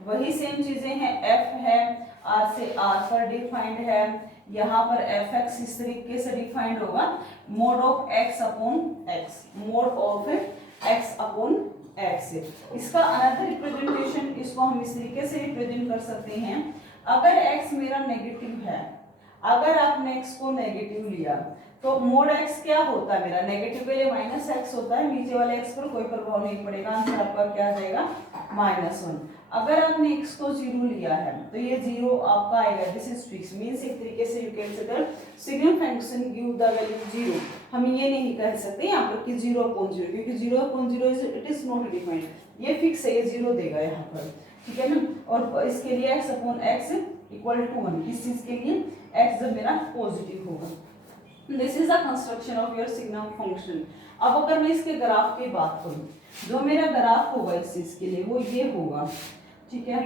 वही सेम चीजें हैं, f है, r से r पर डिफाइंड है, यहाँ पर fx इस तरीके से डिफाइंड होगा, mode of x upon x, mode of x upon x। इसका अनदर रिप्रेजेंटेशन, इसको हम इस तरीके से रिप्रेजेंट कर सकते हैं, अगर x मेरा नेगेटिव है, अगर आपने x को नेगेटिव लिया तो मोड x क्या होता है मेरा, नेगेटिव के लिए -x होता है, नीचे वाले x पर कोई प्रभाव नहीं पड़ेगा, आंसर आपका क्या आ जाएगा, -1। अगर आपने x को 0 लिया है तो ये 0 आपका आएगा, दिस इज फिक्स, मींस एक तरीके से you can say that signum function give the value 0। हम ये नहीं कह सकते यहाँ पर कि 0/0, क्योंकि 0/0 इट इज नॉट डिफाइंड, ये फिक्स है, ये 0 देगा यहाँ पर, ठीक है ना। और इसके लिए x upon x equal to 1, किस चीज के लिए, x जब मेरा पॉजिटिव होगा। This is the construction of your signum function. अब अगर मैं इसके ग्राफ की बात करूं, जो मेरा ग्राफ होगा इस चीज के लिए वो ये होगा, ठीक है,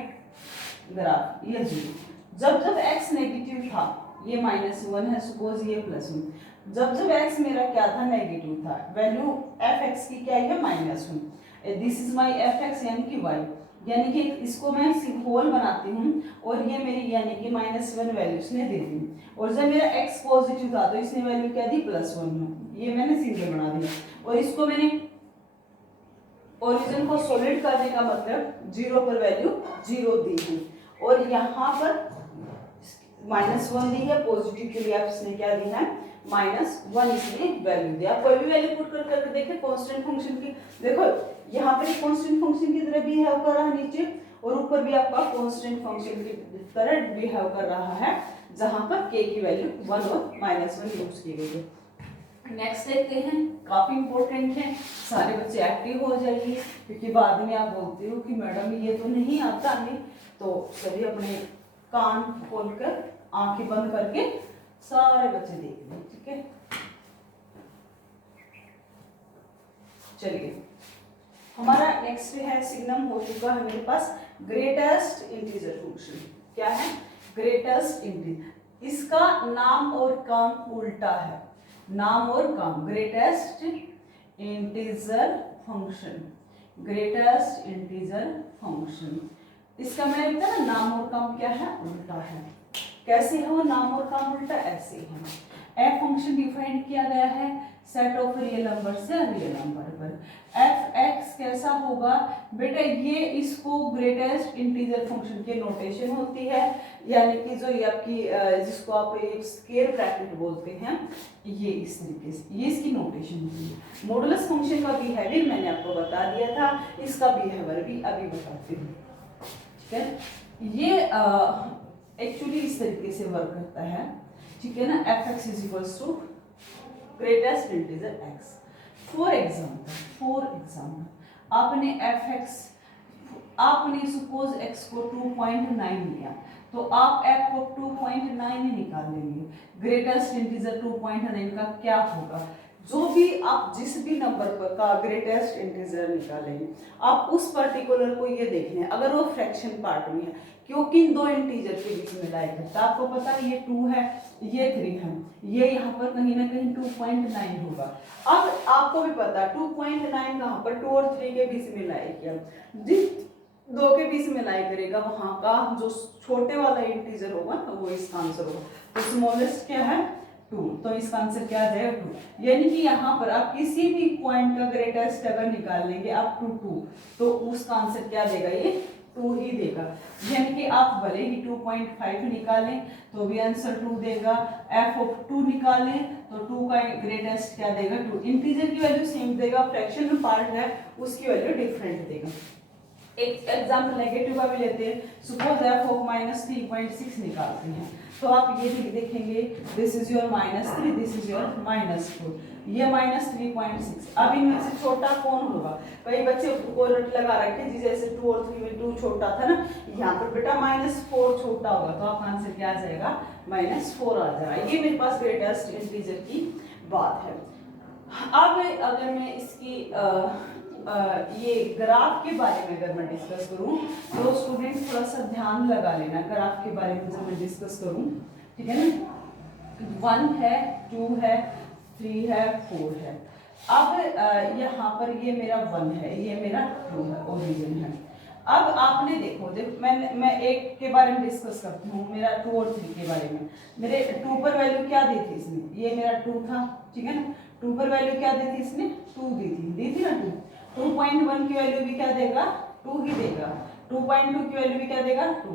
ग्राफ ये 0, जब जब x नेगेटिव था, ये -1 है, सपोज ये +1, जब जब x मेरा क्या था, नेगेटिव था, वैल्यू f(x) की क्या है, -1, दिस इज माय f(x) यानी कि y, यानी कि इसको मैं होल बनाती हूँ और ये मेरी यानी कि -1 वैल्यू इसने दे दी, और जब मेरा x पॉजिटिव था तो इसने वैल्यू क्या दी, +1, ये मैंने सिंगल बना दिया, और इसको मैंने ओरिजिन को सॉलिड करने का मतलब 0 पर वैल्यू 0 दी है, और यहाँ पर -1 दी है, पॉजिटिव के लिए आप इसने क्या दी है, -1 इसलिए वैल्यू दिया। कोई भी वैल्यू पुट करके देखें कांस्टेंट फंक्शन की, देखो यहाँ पर कांस्टेंट फंक्शन की तरह बिहेव कर रहा है नीचे, और ऊपर भी आपका कांस्टेंट फंक्शन की तरह बिहेव कर रहा है, जहां पर k की वैल्यू 1 और -1 यूज की गई है। नेक्स्ट देखते हैं, काफी इंपॉर्टेंट है, सारे बच्चे एक्टिव हो जाइए, क्योंकि बाद में आप बोलते हो कि मैडम ये तो नहीं आता नहीं, तो सभी अपने कान खोलकर आंखें बंद करके सारे बच्चे देख लें, ठीक है। चलिए हमारा नेक्स्ट है सिग्नम हो चुका है मेरे पास, ग्रेटेस्ट इंटीजर फंक्शन। क्या है, ग्रेटेस्ट इंटीजर, इसका नाम और काम उल्टा है, नाम और काम, greatest integer function, greatest integer function, इसका मैंने बताया ना, नाम और काम क्या है, उल्टा है। कैसे है वो नाम और काम उल्टा, ऐसे है। एफ फंक्शन डिफाइन किया गया है सेट ऑफ रियल नंबर से रियल नंबर पर, एफ एक्स कैसा होगा बेटा, ये इसको ग्रेटेस्ट इंटीजर फंक्शन की नोटेशन होती है, यानी कि जो ये आपकी जिसको आप स्क्वायर ब्रैकेट बोलते हैं, ये इस तरीके से ये इसकी नोटेशन होती है। मॉडुलस फंक्शन का बिहेवियर मैंने आपको बता दिया था, इसका बिहेवियर भी अभी बताती हूँ, ठीक है। ये एक्चुअली इस तरीके से वर्क करता है, ठीक है ना, F X is equals to greatest integer X. For example आपने एफ एक्स, आपने सपोज एक्स को 2.9 लिया, तो आप एफ को 2.9 निकाल लेंगे, ग्रेटेस्ट इंटीजर 2.9 का क्या होगा, जो भी आप जिस भी नंबर पर का ग्रेटेस्ट इंटीजर निकालेंगे, आप उस पर्टिकुलर को ये देखना है, अगर वो फ्रैक्शन पार्ट में है, क्योंकि इन दो इंटीजर के बीच में लाई करता है, आपको पता है ये 2 है, ये 3 है, ये यहाँ पर कहीं ना कहीं 2.9 होगा। अब आपको भी पता है 2.9 कहाँ पर 2 और 3 के बीच में लाई किया, जिस 2 के बीच में लाई करेगा वहां का जो छोटे वाला इंटीजर होगा ना वो इसका आंसर होगा, तो स्मॉलेस्ट क्या है 2, तो इसका आंसर क्या आ जाएगा 2। यानी कि यहाँ पर आप किसी भी पॉइंट का ग्रेटेस्ट अगर निकाल लेंगे अप टू 2, तो उसका आंसर क्या देगा, ये 2 ही देगा। यानी कि आप भले ही 2.5 निकालें तो भी आंसर 2 देगा, एफ ऑफ 2 निकालें तो 2 का ग्रेटेस्ट क्या देगा 2। इंटीजर की वैल्यू सेम देगा, फ्रैक्शन पार्ट है उसकी वैल्यू डिफरेंट देगा। एक एग्जाम्पल नेगेटिव का भी लेते हैं, सपोज एफ ऑफ -3.6 निकालते हैं तो आप ये देखेंगे this is your -3, this is your -4, ये -3.6। अब इनमें से छोटा कौन होगा? कई बच्चे को रट लगा रखे जी जैसे 2 और 3 में 2 छोटा था ना, यहाँ पर बेटा -4 छोटा होगा तो आपका आंसर क्या आ जाएगा -4 आ जाएगा। ये मेरे पास ग्रेटेस्ट इंटीजर की बात है। अब अगर मैं इसकी ये ग्राफ के बारे में अगर मैं डिस्कस करूं तो स्टूडेंट थोड़ा सा ध्यान लगा लेना ग्राफ के बारे में जब मैं डिस्कस करूं, ठीक है ना। 1 है, 2 है, 3 है, 4 है। अब यहाँ पर ये मेरा 1 है, ये मेरा 2 है, ओरिजिन है। अब आपने देखो जब मैं एक के बारे में डिस्कस करती हूँ, मेरा 2 और 3 के बारे में। मेरे 2 पर वैल्यू क्या दी थी इसने, ये मेरा 2 था, ठीक है ना। 2 पर वैल्यू क्या दी थी इसने, 2 दी थी ना 2। 2.1 की वैल्यू भी क्या देगा 2 ही देगा। 2.2 की वैल्यू भी क्या देगा 2,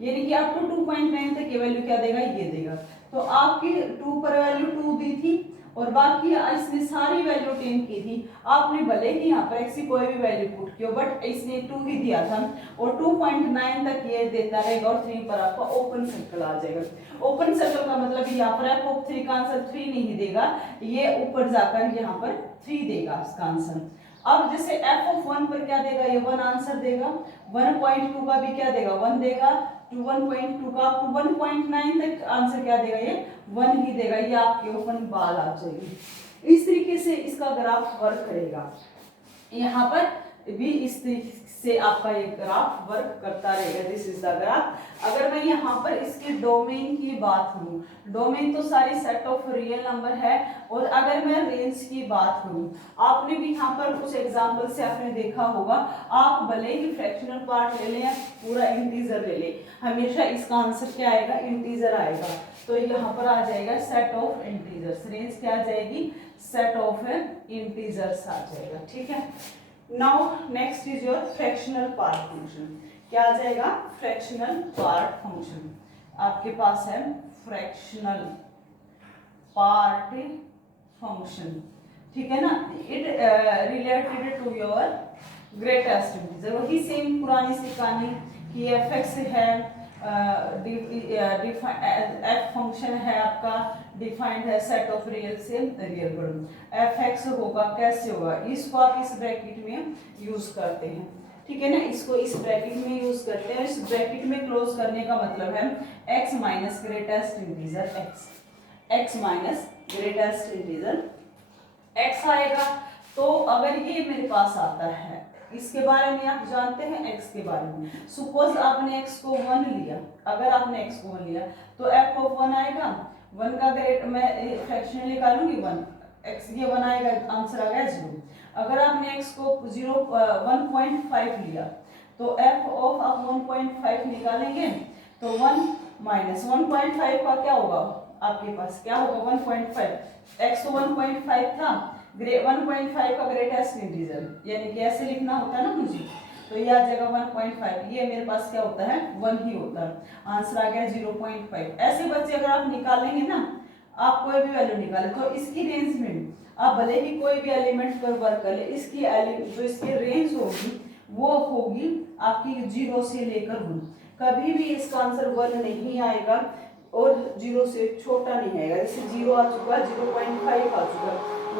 यानी कि अप टू 2.9 तक की वैल्यू क्या देगा ये देगा। तो आपकी 2 पर वैल्यू 2 दी थी और बाकी इसने सारी वैल्यू 10 की थी। आपने भले ही यहाँ पर x की कोई भी वैल्यू पुट की हो बट इसने 2 ही दिया था और 2.9 तक ये देता रहेगा और 3 पर आपका ओपन सर्कल आ जाएगा। ओपन सर्कल का मतलब यहाँ पर f ऑफ 3 का आंसर 3 नहीं देगा, ये ऊपर जाकर यहाँ पर 3 देगा इसका आंसर। अब जैसे f ऑफ 1 पर क्या देगा, ये 1 आंसर देगा। 1.2 का भी क्या देगा 1 देगा, 1.2 का अप टू 1.9 तक आंसर क्या देगा ये 1 ही देगा। ये आपके ओपन बाल आ जाएगी। इस तरीके से इसका ग्राफ वर्क करेगा। यहाँ पर भी इस तरीके से आपका ये ग्राफ वर्क करता रहेगा। This is the graph. अगर मैं यहाँ पर इसके डोमेन की बात करूँ, डोमेन तो सारी सेट ऑफ रियल नंबर है। और अगर मैं रेंज की बात करूँ, आपने भी यहाँ पर कुछ एग्जांपल से आपने देखा होगा, आप भले ही फ्रैक्शनल पार्ट ले लें या पूरा इंटीजर ले लें, हमेशा इसका आंसर क्या आएगा इंटीजर आएगा। तो यहाँ पर आ जाएगा सेट ऑफ इंटीजर्स, रेंज क्या आ जाएगी सेट ऑफ इंटीजर्स आ जाएगा, ठीक है। Now next is your fractional part function. क्या आ जाएगा फ्रैक्शनल पार्ट फंक्शन। आपके पास है फ्रैक्शनल पार्ट फंक्शन, ठीक है ना। It related to your greatest integer, वही सेम पुरानी सी कहानी कि एफ एक्स है, एफ फंक्शन है आपका डिफाइंड है सेट ऑफ रियल से रियल बढ़ू। एफ एक्स होगा कैसे होगा, इसको आप इस ब्रैकेट में यूज करते हैं, ठीक है ना। इसको इस ब्रैकेट में यूज करते हैं। इस ब्रैकेट में क्लोज करने का मतलब है x minus greatest integer x minus greatest integer x आएगा। तो अगर ये मेरे पास आता है, इसके बारे में आप जानते हैं x के बारे में। सपोज आपने x को 1 लिया, अगर आपने x को 1 लिया तो f ऑफ 1 आएगा। 1 का ग्रेट मैं फ्रैक्शन निकालूंगी 1, x ये 1 आएगा, आंसर आ गया 0। अगर आपने x को 1.5 लिया तो f ऑफ आप 1.5 निकालेंगे तो 1 माइनस 1.5 का क्या होगा आपके पास, क्या होगा 1.5, x तो 1.5 था, 1.5 का ग्रेटेस्ट इंटीजर, यानी कि ऐसे लिखना होता है ना मुझे, तो ये आ जाएगा 1.5। ये मेरे पास क्या होता है 1 ही होता है, आंसर आ गया 0.5। ऐसे बच्चे अगर आप निकालेंगे ना, आप कोई भी वैल्यू निकाले तो इसकी रेंज में आप भले ही कोई भी एलिमेंट पर वर्क कर ले, इसकी जो इसकी रेंज होगी वो होगी आपकी 0 से लेकर 1। कभी भी इसका आंसर 1 नहीं आएगा और 0 से छोटा नहीं आएगा। जैसे 0 आ चुका, 0.5 आ चुका,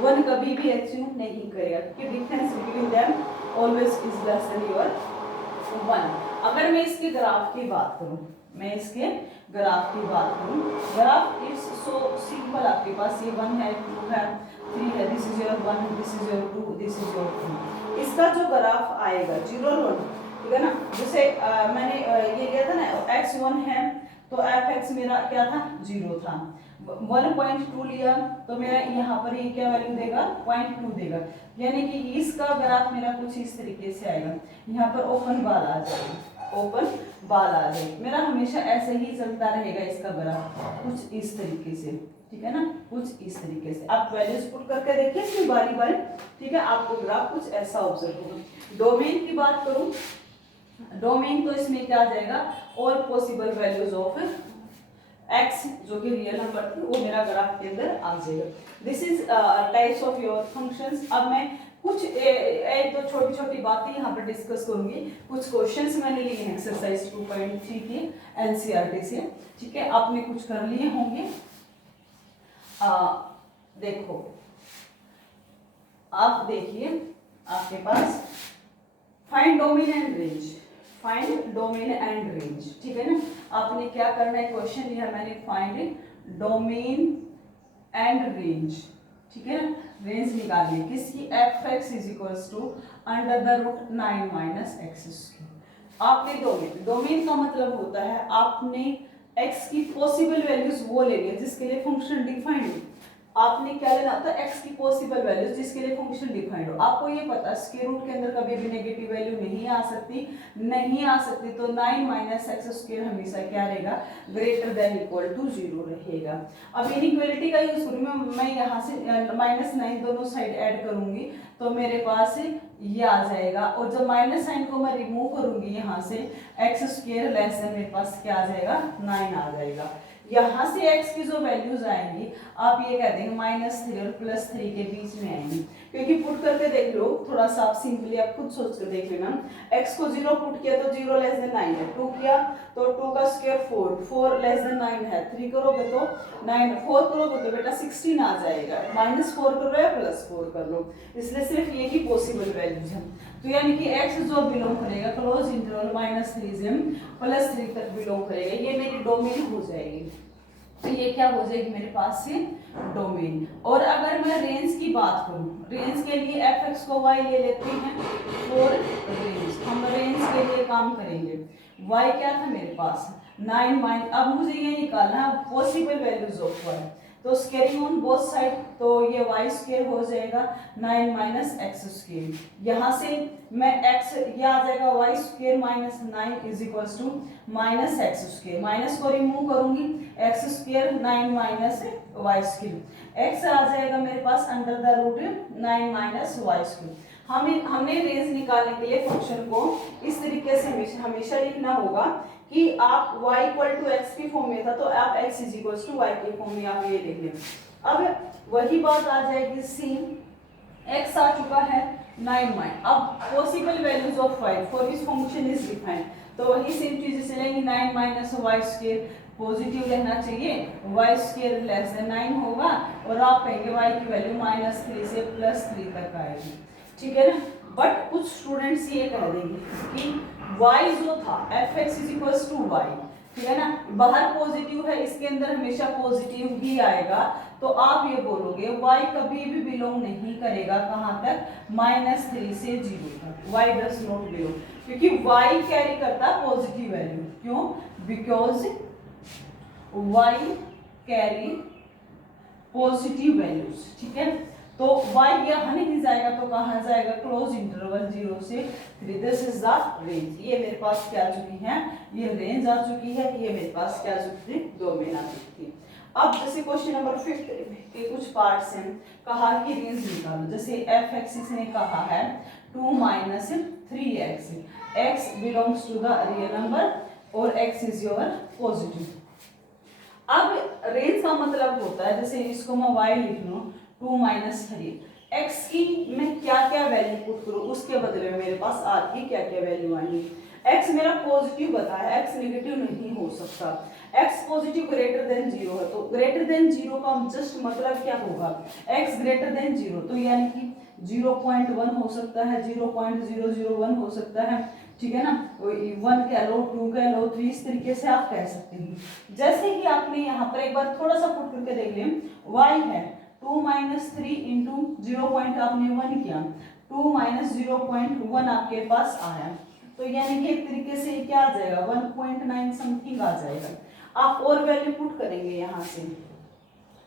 1 कभी भी अचीव नहीं करेगा क्योंकि difference between them always is less than your 1। अगर मैं इसके ग्राफ की बात करूं, मैं इसके ग्राफ की बात करूं, ग्राफ इट्स सो सिंपल। आपके पास ये 1 है, 2 है, 3 है, this is your 1, this is your 2, this is your 3। इसका जो ग्राफ आएगा 0 और 1, ठीक है ना। जैसे मैंने ये लिया था ना x1 है तो एफ एक्स मेरा क्या था 0 था। 1.2 लिया तो मेरा यहाँ पर ये क्या वैल्यू देगा 0.2 देगा, यानी कि इसका ग्राफ मेरा कुछ इस तरीके से आएगा। यहाँ पर ओपन बाल आ जाएगी, ओपन बाल आ जाएगी। मेरा हमेशा ऐसे ही चलता रहेगा इसका ग्राफ कुछ इस तरीके से, ठीक है ना, कुछ इस तरीके से। आप वैल्यूज पुट करके देखिए इसमें बारी बारी, ठीक है, आपको ग्राफ कुछ ऐसा ऑब्जर्व होगा। डोमेन की बात करूं, डोमेन तो इसमें क्या आ जाएगा, all possible values of x जो कि रियल नंबर थी वो मेरा ग्राफ के अंदर आ जाएगा। This is types of your functions. अब मैं कुछ एक दो छोटी छोटी बातें यहाँ पर डिस्कस करूंगी। कुछ क्वेश्चंस मैंने लिए हैं एक्सरसाइज 2.3 के एनसीईआरटी से, ठीक है, आपने कुछ कर लिए होंगे। देखो आप देखिए आपके पास find domain and range, find domain and range, ठीक है ना। आपने क्या करना है, क्वेश्चन लिया मैंने फाइंड डोमेन एंड रेंज, ठीक है ना। रेंज निकालनी है किसकी, F X is equals to under the root 9 minus x square. आपने डोमेन का मतलब होता है आपने एक्स की पॉसिबल वैल्यूज वो लेनी है जिसके लिए फंक्शन डिफाइंड हो। आपने क्या लेना था, एक्स की पॉसिबल वैल्यूज जिसके लिए फंक्शन डिफाइंड हो। आपको ये पता स्क्वायर रूट के अंदर कभी भी नेगेटिव वैल्यू नहीं आ सकती, तो 9 माइनस एक्स स्क्वायर हमेशा क्या रहेगा, ग्रेटर देन इक्वल टू 0 रहेगा। अब इनइक्वालिटी का यूज करूंगा मैं, यहाँ से -9 दोनों साइड ऐड करूंगी तो मेरे पास ये आ जाएगा, और जब माइनस साइन को मैं रिमूव करूंगी यहाँ से एक्स स्क्वायर लेस देन मेरे पास क्या आ जाएगा, 9 आ जाएगा। यहाँ से x की जो वैल्यूज आएंगी आप ये कह देंगे -3 और +3 के बीच में आएंगी, क्योंकि पुट करके देख लो थोड़ा सा, आप सिंपली आप खुद सोच कर देख लेना। x को 0 पुट किया तो 0 लेस देन 9 है, 2 किया तो 2 का स्क्वायर 4, 4 लेस देन 9 है, 3 करोगे तो 9, 4 करोगे तो बेटा 16 आ जाएगा, -4 कर लो या +4 कर लो, इसलिए सिर्फ यही पॉसिबल वैल्यूज है। तो यानी कि x जो बिलोंग करेगा क्लोज इंटरवल -3 से +3 तक बिलोंग करेगा, ये मेरी डोमेन हो जाएगी। तो ये क्या हो जाएगी मेरे पास से डोमेन। और अगर मैं रेंज की बात करूं, रेंज के लिए एफ एक्स को वाई ले लेते हैं फॉर रेंज, हम रेंज के लिए काम करेंगे। वाई क्या था मेरे पास 9 माइन, अब मुझे ये निकालना पॉसिबल वैल्यूज ऑफ वाई, तो स्क्वायरिंग ऑन बोथ साइड, तो ये वाई स्क्वायर हो जाएगा 9 माइनस एक्स स्क्वायर। यहाँ से मैं एक्स, ये आ जाएगा y square minus 9 is equals to minus x square, minus को रिमूव करूंगी x square 9 minus y square, x आ जाएगा मेरे पास under the root 9 minus y square. हमने रेंज निकालने के लिए फंक्शन को इस तरीके से हमेशा लिखना होगा कि आप y इक्वल टू एक्स की फॉर्म में था तो आप x is equal to Y की फॉर्म में आप ये लिख लें। अब वही बात आ जाएगी सेम, x आ चुका है 9 माइन, अब possible values of y for which function is defined, तो वही सेम चीज से लेंगे 9 माइनस वाई स्क्वायर, पॉजिटिव रहना चाहिए, वाई स्क्वायर लेस देन 9 होगा, और आप कहेंगे y की वैल्यू -3 से +3 तक आएगी, ठीक है ना। बट कुछ स्टूडेंट्स ये कह देंगे कि y जो था F X is equals to Y, ठीक है ना, बाहर पॉजिटिव है इसके अंदर हमेशा पॉजिटिव ही आएगा, तो आप ये बोलोगे y कभी भी बिलोंग नहीं करेगा कहाँ तक, -3 से 0 तक, y डज नॉट बिलोंग, क्योंकि y कैरी करता है पॉजिटिव वैल्यू, क्यों, because y carry positive values, ठीक है। तो y यहाँ नहीं जाएगा तो कहाँ जाएगा, क्लोज इंटरवल 0 से 3, दिस इज द रेंज। ये मेरे पास क्या आ चुकी है, ये रेंज आ चुकी है, ये मेरे पास क्या आ चुकी थी, डोमेन आ चुकी थी। अब जैसे क्वेश्चन नंबर 5 के कुछ पार्ट्स हैं, कहा कि रेंज निकालो, जैसे एफ एक्सिस ने कहा है 2 minus 3x, x belongs to the real number और x इज योर पॉजिटिव। अब रेंज का मतलब होता है, जैसे इसको मैं y लिख लूं 2 माइनस 3, x की मैं क्या क्या वैल्यू पुट करूं उसके बदले में मेरे पास r की क्या क्या वैल्यू आएंगी। x मेरा पॉजिटिव बताया, x नेगेटिव नहीं हो सकता, x पॉजिटिव ग्रेटर देन 0 है, तो ग्रेटर देन 0 का जस्ट मतलब क्या होगा, x ग्रेटर देन 0, तो यानी कि 0.1 हो सकता है, 0.001 हो सकता है, ठीक है ना, 1 कह लो, 2 कह लो, 3, इस तरीके से आप कह सकते हैं। जैसे कि आपने यहाँ पर एक बार थोड़ा सा पुट करके देख लें, y है 2 माइनस 3 इंटू 0 पॉइंट आपने 1 किया, 2 माइनस 0.1 आपके पास आया, तो यानी कि एक तरीके से क्या आ जाएगा 1.9 समथिंग आ जाएगा। आप और वैल्यू पुट करेंगे यहाँ से,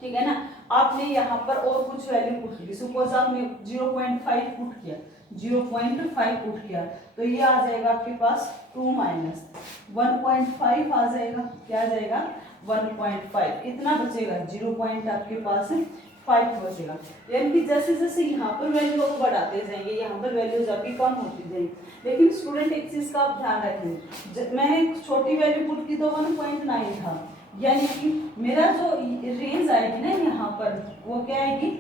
ठीक है ना, आपने यहाँ पर और कुछ वैल्यू पुट की, सपोज आपने 0.5 पुट किया, 0.5 पुट किया, तो ये आ जाएगा आपके पास 2 माइनस 1.5 आ जाएगा, क्या आ जाएगा 1.5, कितना बचेगा 0 पॉइंट आपके पास 5 बचेगा। यानी कि जैसे जैसे यहाँ पर वैल्यू आप बढ़ाते जाएंगे, यहाँ पर वैल्यूज आपकी कम होती जाएंगी। लेकिन स्टूडेंट एक चीज का आप ध्यान रखें, मैंने छोटी वैल्यू पुट की तो 1.9 था, यानी कि मेरा जो रेंज आएगी ना यहाँ पर वो क्या आएगी,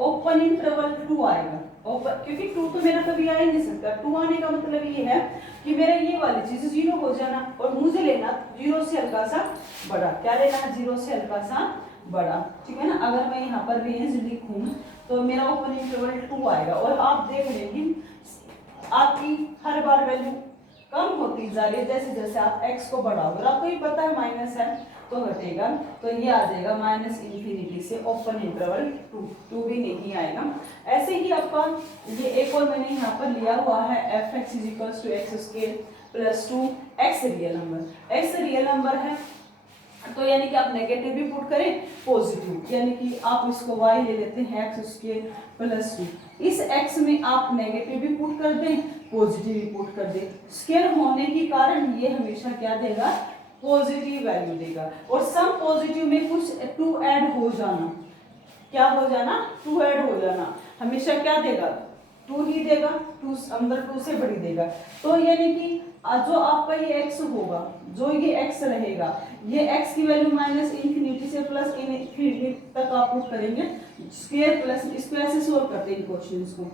ओपन इंटरवल 2 आएगा। ओपन, क्योंकि 2 तो मेरा कभी आ ही नहीं सकता। 2 आने का मतलब ये है कि मेरा ये वाली चीज 0 हो जाना, और मुझे लेना 0 से हल्का सा बड़ा। क्या लेना है? 0 से हल्का सा बड़ा, ठीक है ना। अगर मैं यहाँ पर रेंज लिखूं तो मेरा ओपन इंटरवल 2 आएगा, और आप देख लेंगे आपकी हर बार वैल्यू कम होती जा रही है जैसे जैसे आप x को बढ़ाओगे। और आपको ये पता है माइनस है तो घटेगा, तो ये आ जाएगा माइनस इन्फिनिटी से ओपन इंटरवल 2 भी नहीं आएगा। ऐसे ही आपका ये एक और मैंने यहाँ पर लिया हुआ है f(x = x² + 2) x real number. x real number है तो यानी कि आप नेगेटिव भी पुट करें पॉजिटिव, यानी कि आप इसको y ले लेते हैं x² + 2। इस x में आप नेगेटिव भी पुट कर दें, पॉजिटिव भी पुट कर दें। स्केयर होने के कारण ये हमेशा क्या देगा? पॉजिटिव वैल्यू देगा। और सम पॉजिटिव में कुछ 2 ऐड हो जाना, क्या हो जाना? 2 ऐड हो जाना हमेशा क्या देगा? 2 ही देगा, 2 अंदर 2 से बड़ी देगा। तो यानी कि जो आपका ये x होगा, जो ये x रहेगा, ये x की वैल्यू माइनस इन्फिनिटी से प्लस इन्फिनिटी तक आप पुट करेंगे स्क्वायर प्लस। इसको ऐसे सोल्व करते हैं क्वेश्चंस को।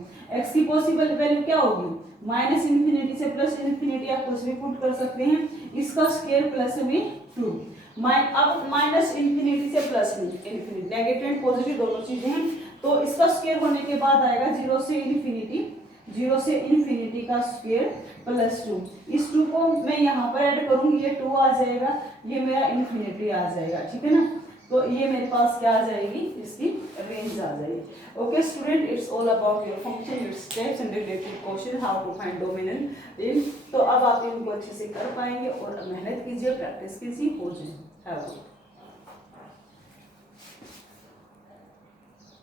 x की पॉसिबल वैल्यू क्या होगी? माइनस इन्फिनिटी से प्लस इन्फिनिटी, आप कुछ भी पुट कर सकते हैं। इसका स्क्वायर प्लस में 2, अब माइनस इन्फिनिटी से plus infinity, negative and positive दोनों चीजें हैं। तो इसका स्क्वायर होने के बाद आएगा 0 से इन्फिनिटी का स्क्वायर प्लस 2। इस 2 को मैं यहाँ पर ऐड करूंगी, ये 2 आ जाएगा, ये मेरा इन्फिनिटी आ जाएगा, ठीक है ना। तो ये मेरे पास क्या आ जाएगी? इसकी रेंज आ जाएगी। Okay student, it's all about your function, your steps and related question, how to find domain and range. तो अब आप इनको अच्छे से कर पाएंगे, और मेहनत कीजिए, प्रैक्टिस कीजिए, हो जाए।